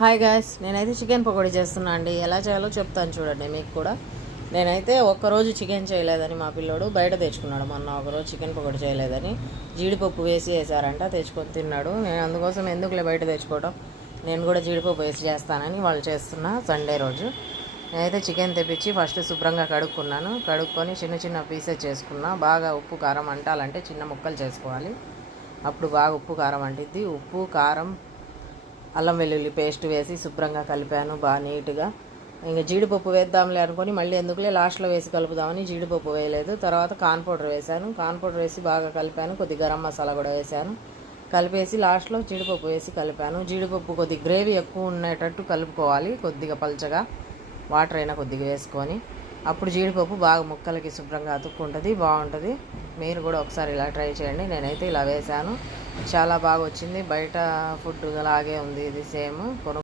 Hi guys, నేనైతే chicken pakodi చేస్తున్నా అండి. ఎలా చేయాలో చెప్తాను చూడండి మీకు కూడా. నేనైతే ఒక్కరోజు చికెన్ చేయలేదని మా పిల్లోడు బయట తెచ్చుకున్నాడు. మొన్న ఒకరోజు చికెన్ పకోడీ చేయలేదని జీడిపప్పు వేసారంట, తెచ్చుకొని తిన్నాడు. నేను అందుకోసం ఎందుకులే బయట తెచ్చుకోవడం, నేను కూడా జీడిపప్పు వేసి చేస్తానని వాళ్ళు చేస్తున్నా. సండే రోజు నేనైతే చికెన్ తెప్పించి ఫస్ట్ శుభ్రంగా కడుక్కొని చిన్న చిన్న పీసెస్ చేసుకున్నా. బాగా ఉప్పు కారం అంటాలంటే చిన్న ముక్కలు చేసుకోవాలి, అప్పుడు బాగా ఉప్పు కారం అంటిద్ది. ఉప్పు కారం అల్లం వెల్లుల్లి పేస్ట్ వేసి శుభ్రంగా కలిపాను బాగా నీట్గా. ఇంకా జీడిపప్పు వేద్దాంలే అనుకొని మళ్ళీ ఎందుకులే లాస్ట్లో వేసి కలుపుదామని జీడిపప్పు వేయలేదు. తర్వాత కార్న్ పౌడర్ వేసాను, కార్న్ పౌడర్ వేసి బాగా కలిపాను. కొద్దిగా గరం మసాలా కూడా వేసాను, కలిపేసి లాస్ట్లో జీడిపప్పు వేసి కలిపాను. జీడిపప్పు కొద్దిగా గ్రేవీ ఎక్కువ ఉండేటట్టు కలుపుకోవాలి, కొద్దిగా పల్చగా వాటర్ అయినా కొద్దిగా వేసుకొని. అప్పుడు జీడిపప్పు బాగా ముక్కలకి శుభ్రంగా అతుక్కుంటుంది, బాగుంటుంది. మీరు కూడా ఒకసారి ఇలా ట్రై చేయండి. నేనైతే ఇలా వేసాను, చాలా బాగా వచ్చింది. బయట ఫుడ్ లాగే ఉంది ఇది, సేమ్